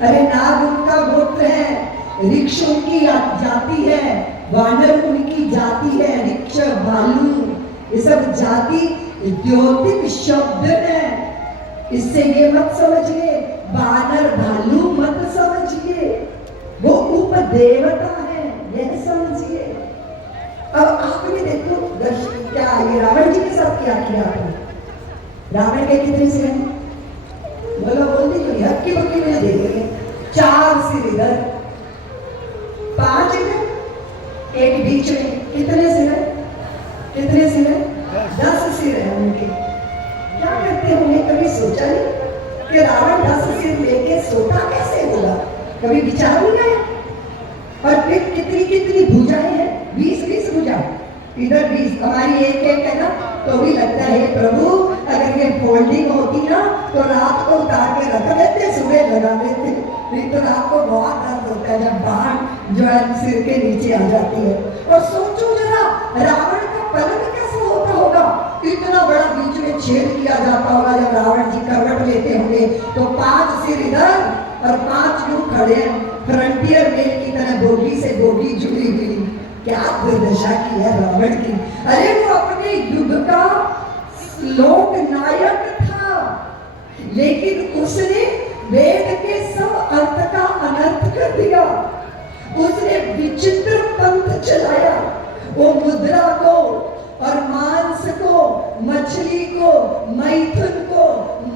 अरे नाग उनका गोत्र है, ऋक्ष उनकी जाति है, वानर उनकी जाति है, ऋक्ष भालू ये सब जाति द्योतिक शब्द है। इससे ये मत समझिए वानर भालू मत समझिए, वो उपदेवता है यह समझिए। अब आपने देखो दर्शन क्या ये रावण जी के साथ क्या किया आपने? रावण के कितने सिर हैं? बोलो बोलती तो हक्की बक्की में दे देंगे। 4 सिर इधर, 5 इधर, एक बीच में। कितने सिर है? कितने सिर है? 10 सिर है उनके। क्या करते होंगे? कभी सोचा नहीं कि रावण 10 सिर लेके सोता कैसे होगा? कभी विचार नहीं आया? और फिर कितनी कितनी भुजाएं हैं? 20-20 भुजाएं, इधर 20, हमारी एक है ना, तो भी लगता है प्रभु अगर ये फोल्डिंग होती ना तो रात को उतार के रख देते, सुबह लगा देते, नहीं तो रात को बहुत दर्द होता है जब बाण जो है सिर के नीचे आ जाती है। और सोचो जरा रावण का पलक कैसा होता होगा, इतना बड़ा बीच में छेद किया जाता होगा जब रावण जी करवट लेते होंगे तो 5 सिर इधर और 5 लोग खड़े हैं, फ्रंटियर मेल की तरह बोगी से बोगी जुड़ी हुई। क्या दुर्दशा की है रावण की। अरे वो अपने युग का लोक नायक था, लेकिन उसने वेद के सब अर्थ का अनर्थ कर दिया। उसने विचित्र पंथ चलाया। वो मुद्रा को और मांस को, मछली को, मैथुन को,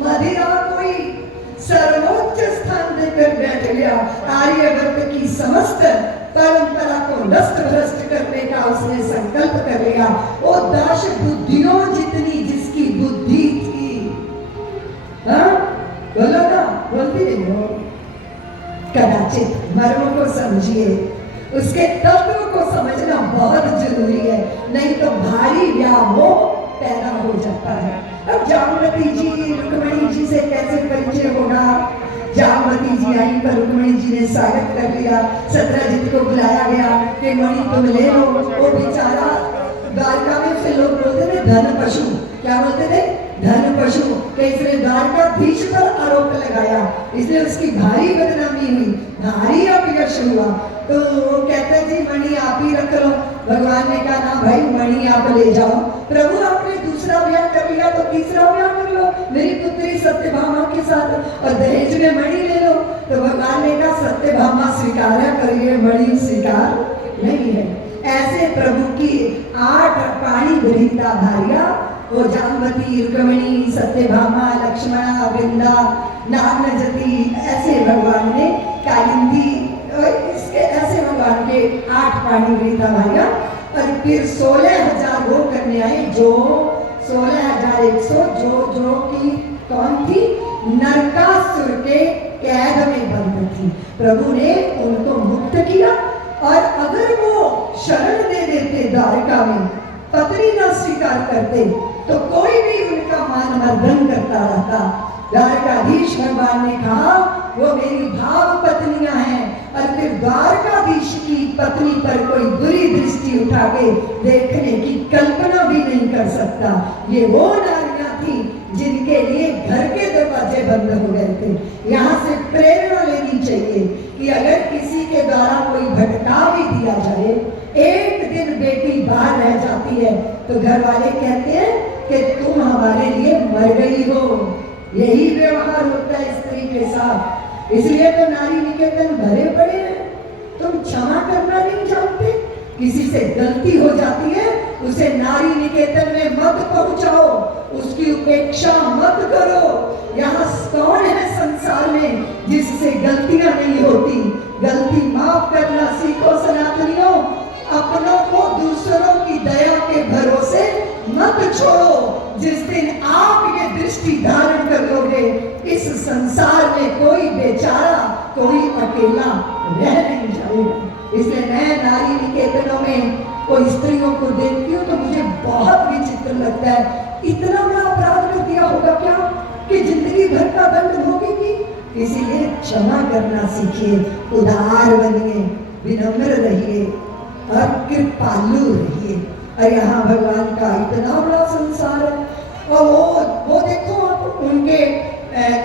मदिरा को ही सर्वोच्च स्थान देकर बैठ गया। आर्यवर्त की समस्त परंपरा को नष्ट भ्रष्ट करने का उसने संकल्प कर लिया। वो 10 बुद्धियों जितनी जिसकी बुद्धि थी, बोलो ना, बोलती नहीं हो। कदाचित मर्म को समझिए, उसके तत्व को समझना बहुत जरूरी है, नहीं तो भारी व्यामोह पैदा हो जाता है। अब जामवती जी रुक्मणी जी से कैसे परिचय होगा? जामवती जी आई पर रुक्मणी जी ने स्वागत कर लिया। सत्यजित को बुलाया गया कि मणि तुम ले लो। वो बेचारा द्वारका में से लोग बोलते थे धन पशु, क्या बोलते थे? धन पशु। इसने द्वारकाधीश पर आरोप लगाया, इसलिए उसकी भारी बदनामी हुई, भारी अपयश हुआ। तो वो कहते जी मणि आप ही रख लो। भगवान ने कहा ना भाई मणि आप ले जाओ। प्रभु आपने दूसरा ब्याह कर लिया तो तीसरा ब्याह कर लो मेरी पुत्री सत्यभामा के साथ, और दहेज में मणि ले लो। तो भगवान ने कहा सत्यभामा स्वीकार करिए, मणि स्वीकार नहीं है। ऐसे प्रभु की 8 पाणी वृंदा भार्या, वो जामवती, रुक्मिणी, सत्यभामा, लक्ष्मणा, वृंदा, नागनजती, ऐसे भगवान ने कालिंदी, इसके ऐसे भगवान के 8 पाणी वृंदा भार्या। और फिर 16,000 वो कन्याएं, जो 16,100 जो की कौन थी? नरकासुर के कैद में बंद थी। प्रभु ने उनको मुक्त किया। और अगर वो शरण दे देते द्वारका में, पत्नी न स्वीकार करते तो कोई भी उनका मान मर्दन करता रहता। द्वारकाधीश भगवान ने कहा वो मेरी भाव पत्नियां हैं, और फिर द्वारकाधीश की पत्नी पर कोई बुरी दृष्टि उठा के देखने की कल्पना भी नहीं कर सकता। ये वो नारियां थी जिनके लिए घर के दरवाजे बंद हो गए थे। यहाँ से प्रेरणा लेनी चाहिए कि अगर किसी के द्वारा कोई भटका भी दिया जाए, एक दिन बेटी बाहर रह जाती है तो घर वाले कहते हैं कि तुम हमारे लिए मर गई हो। यही व्यवहार होता है स्त्री के साथ। इसलिए तो नारी निकेतन भरे पड़े हैं। तुम क्षमा करना नहीं जानते, किसी से गलती हो जाती है उसे नारी निकेतन में मत पहुंचाओ, उसकी उपेक्षा मत करो। यहाँ कौन है संसार में जिससे गलतियां नहीं होती? गलती माफ करना सीखो सनातनियों। अपनों को दूसरों की दया के भरोसे मत छोड़ो। जिस दिन आप ये दृष्टि धारण कर लोगे, इस संसार में कोई बेचारा, कोई अकेला रह नहीं जाएगा। इसलिए मैं नारी निकेतनों में कोई स्त्रियों को देखती हूँ तो मुझे बहुत विचित्र लगता है। इतना बड़ा अपराध कर दिया होगा क्या कि जिंदगी भर का दंड भोगेगी? इसीलिए क्षमा करना सीखिए, उदार बनिए, विनम्र रहिए और कृपालु रहिए। और यहाँ भगवान का इतना बड़ा संसार है। और वो देखो आप उनके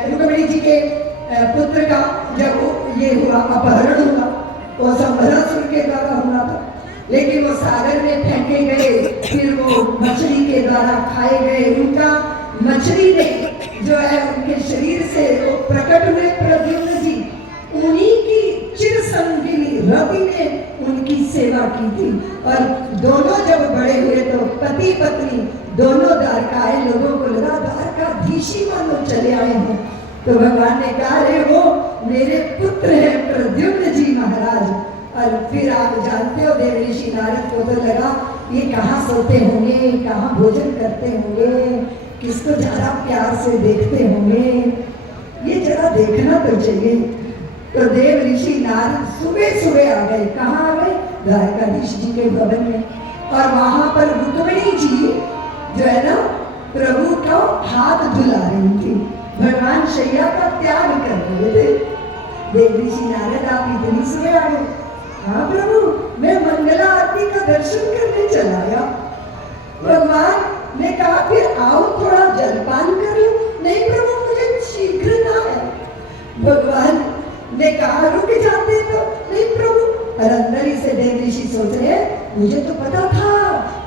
रुक्मिणी जी के पुत्र का जब ये हुआ अपहरण हुआ, वो संभरासुर के द्वारा हुआ था, लेकिन वो सागर में फेंके गए, फिर वो मछली के द्वारा खाए गए। उनका मछली ने जो है उनके शरीर से वो प्रकट हुए प्रद्युम्न जी, उन्हीं की चिर संगिनी रवि ने उनकी सेवा की थी। और दोनों जब बड़े हुए तो पति पत्नी दोनों द्वारकाए, लोगों को लगा द्वारकाधीशी मानो चले आए हों। तो भगवान ने कहा अरे वो मेरे पुत्र हैं प्रद्युम्न जी महाराज। और फिर आप जानते हो देव ऋषि नारद को तो लगा ये कहाँ सोते होंगे, कहाँ भोजन करते होंगे, किसको ज्यादा प्यार से देखते होंगे, ये जरा देखना तो चाहिए। तो देव ऋषि नारद सुबह सुबह आ गए। कहाँ आ गए? द्वारकाधीश जी के भवन में। और वहां पर रुक्मिणी जी जो है ना प्रभु को हाथ धुला रही थी, भगवान शैया का त्याग कर रहे थे। देव ऋषि नारद आप इतनी सुबह आ गए? हाँ प्रभु, मैं मंगला आरती का दर्शन करने चला गया। भगवान ने कहा फिर आओ थोड़ा जलपान कर लो। नहीं प्रभु, मुझे शीघ्र ना है। भगवान ने कहा रुक जाते तो। नहीं प्रभु। और अंदर ही से देव ऋषि सोच रहे मुझे तो पता था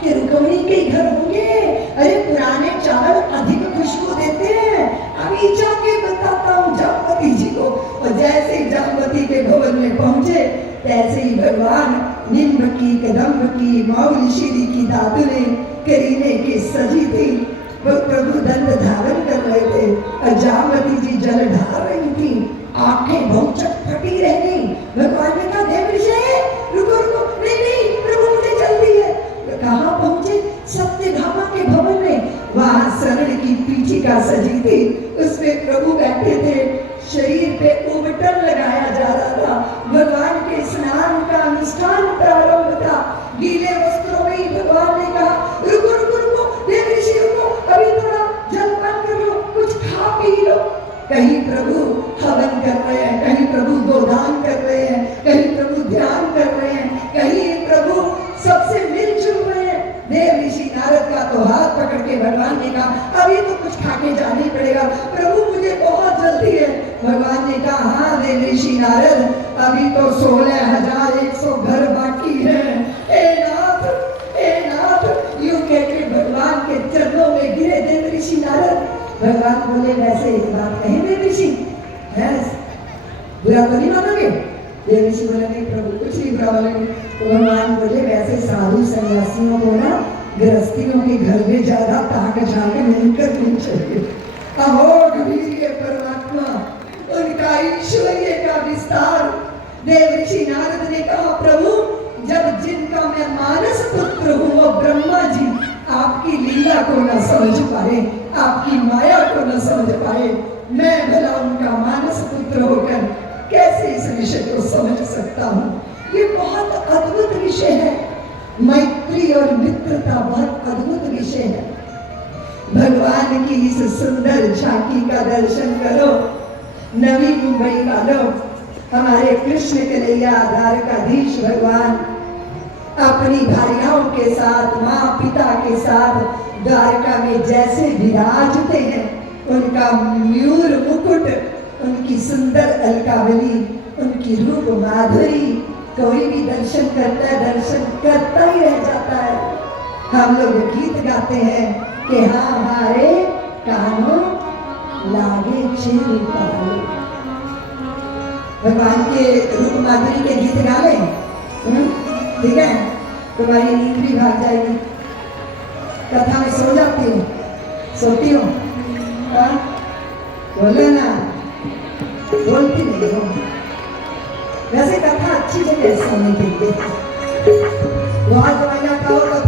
कि रुक्मिणी के घर होंगे, अरे पुराने चावल अधिक खुशबू देते हैं, अभी जाके बताता हूँ जामवती जी को। और जैसे ही जामवती के भवन में पहुंचे तैसे ही भगवान निम्ब की, कदम्ब की, मौलिशीरी की दातुने करीने की सजी थी। वो प्रभु दंड धारण कर रहे थे और जामवती जी जल ढार रही थी, आंखें बहुत चटपटी रह गई। भगवान ने कहा देव ऋषि रुको रुको। नहीं नहीं प्रभु मुझे जल्दी है। कहाँ पहुंचे? सत्यभामा के भवन में। वहां स्वर्ण की पीठिका सजी थी, उसमें प्रभु बैठे थे, शरीर पे उबटन लगाया जा रहा था। भगवान के स्नान का अनुष्ठान प्रारंभ था। गीले वस्त्रों में ही भगवान ने कहा रुको रुको रुको देव ऋषि रुको, अभी थोड़ा जलपान कर लो, कुछ खा पी लो। कहीं प्रभु हवन कर रहे हैं, कहीं प्रभु गोदान कर रहे हैं, कहीं प्रभु ध्यान कर रहे हैं, कहीं प्रभु सबसे मिलजुल रहे हैं। देव ऋषि नारद का तो हाथ पकड़ के भगवान ने कहा अभी तो कुछ खा के जाना ही पड़ेगा प्रभु, मुझे बहुत जल्दी है। भगवान ने कहा हाँ देव ऋषि नारद, अभी तो 16,100 घर बाकी है। ए नाथ, यूं कहकर भगवान के चरणों में गिरे देव ऋषि नारद। भगवान बोले वैसे एक बात कहे देव ऋषि, बुरा तो नहीं मानोगे? देव ऋषि बोले नहीं प्रभु, कुछ नहीं बुरा मानोगे। तो भगवान बोले वैसे साधु सन्यासियों को ना गृहस्थियों के घर में ज्यादा ताक झांक नहीं करनी चाहिए। अमोघ वीर्य परमात्मा, उनका ऐश्वर्य का विस्तार। देव ऋषि नारद ने कहा प्रभु, जब जिनका मैं मानस पुत्र हूँ वो ब्रह्मा जी आपकी लीला को न समझ पाए, आपकी माया को न समझ पाए, मैं भला उनका मानस पुत्र होकर कैसे इस विषय को समझ सकता हूँ? ये बहुत अद्भुत विषय है। मैत्री और मित्रता बहुत अद्भुत विषय है। भगवान की इस सुंदर झांकी का दर्शन करो। नवी मुंबई वालों, हमारे कृष्ण कन्हैया द्वारकाधीश भगवान अपनी भार्याओं के साथ, माँ पिता के साथ द्वारका में जैसे विराजते हैं, उनका मयूर मुकुट, उनकी सुंदर अलकावली, उनकी रूप माधुरी, कोई भी दर्शन करता है दर्शन करता ही रह जाता है। हम लोग गीत गाते हैं कि हाँ हमारे कानों लागे चिर पालो। भगवान के रूप माधुरी के गीत गा लें, ठीक है, तुम्हारी नींद भी भाग जाएगी। कथा में सो जाती हो, सोती हो, बोलो ना, बोलती नहीं हो। वैसे कथा अच्छी जगह सोने के लिए, बहुत महीना का होगा